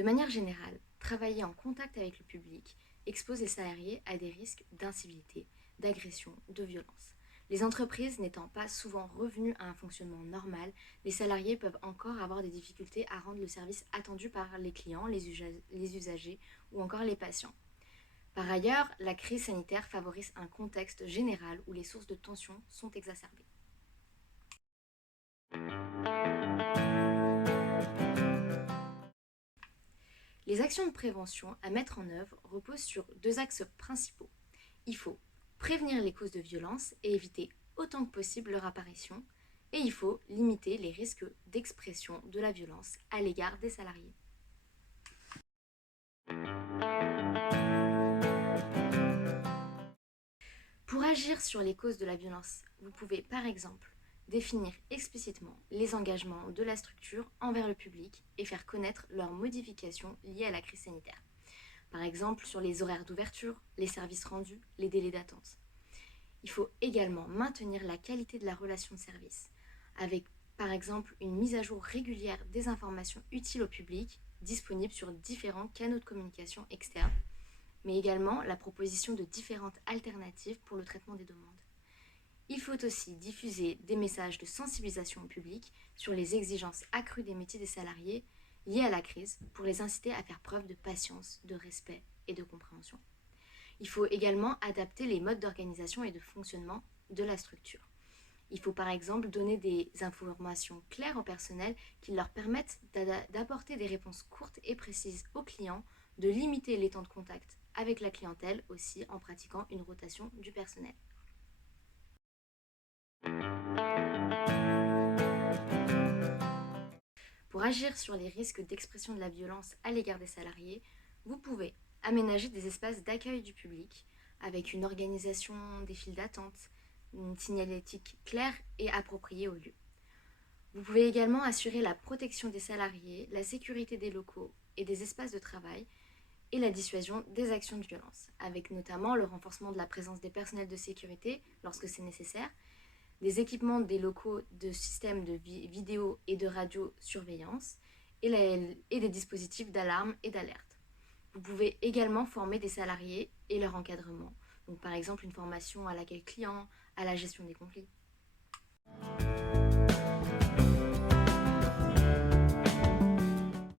De manière générale, travailler en contact avec le public expose les salariés à des risques d'incivilité, d'agression, de violence. Les entreprises n'étant pas souvent revenues à un fonctionnement normal, les salariés peuvent encore avoir des difficultés à rendre le service attendu par les clients, les usagers ou encore les patients. Par ailleurs, la crise sanitaire favorise un contexte général où les sources de tension sont exacerbées. Les actions de prévention à mettre en œuvre reposent sur deux axes principaux. Il faut prévenir les causes de violence et éviter autant que possible leur apparition, et il faut limiter les risques d'expression de la violence à l'égard des salariés. Pour agir sur les causes de la violence, vous pouvez par exemple définir explicitement les engagements de la structure envers le public et faire connaître leurs modifications liées à la crise sanitaire. Par exemple sur les horaires d'ouverture, les services rendus, les délais d'attente. Il faut également maintenir la qualité de la relation de service, avec par exemple une mise à jour régulière des informations utiles au public, disponibles sur différents canaux de communication externes, mais également la proposition de différentes alternatives pour le traitement des demandes. Il faut aussi diffuser des messages de sensibilisation au public sur les exigences accrues des métiers des salariés liées à la crise pour les inciter à faire preuve de patience, de respect et de compréhension. Il faut également adapter les modes d'organisation et de fonctionnement de la structure. Il faut par exemple donner des informations claires au personnel qui leur permettent d'apporter des réponses courtes et précises aux clients, de limiter les temps de contact avec la clientèle aussi en pratiquant une rotation du personnel. Pour agir sur les risques d'expression de la violence à l'égard des salariés, vous pouvez aménager des espaces d'accueil du public avec une organisation des files d'attente, une signalétique claire et appropriée au lieu. Vous pouvez également assurer la protection des salariés, la sécurité des locaux et des espaces de travail et la dissuasion des actions de violence, avec notamment le renforcement de la présence des personnels de sécurité lorsque c'est nécessaire, des équipements des locaux de systèmes de vidéo et de radiosurveillance et des dispositifs d'alarme et d'alerte. Vous pouvez également former des salariés et leur encadrement, donc par exemple une formation à l'accueil client, à la gestion des conflits.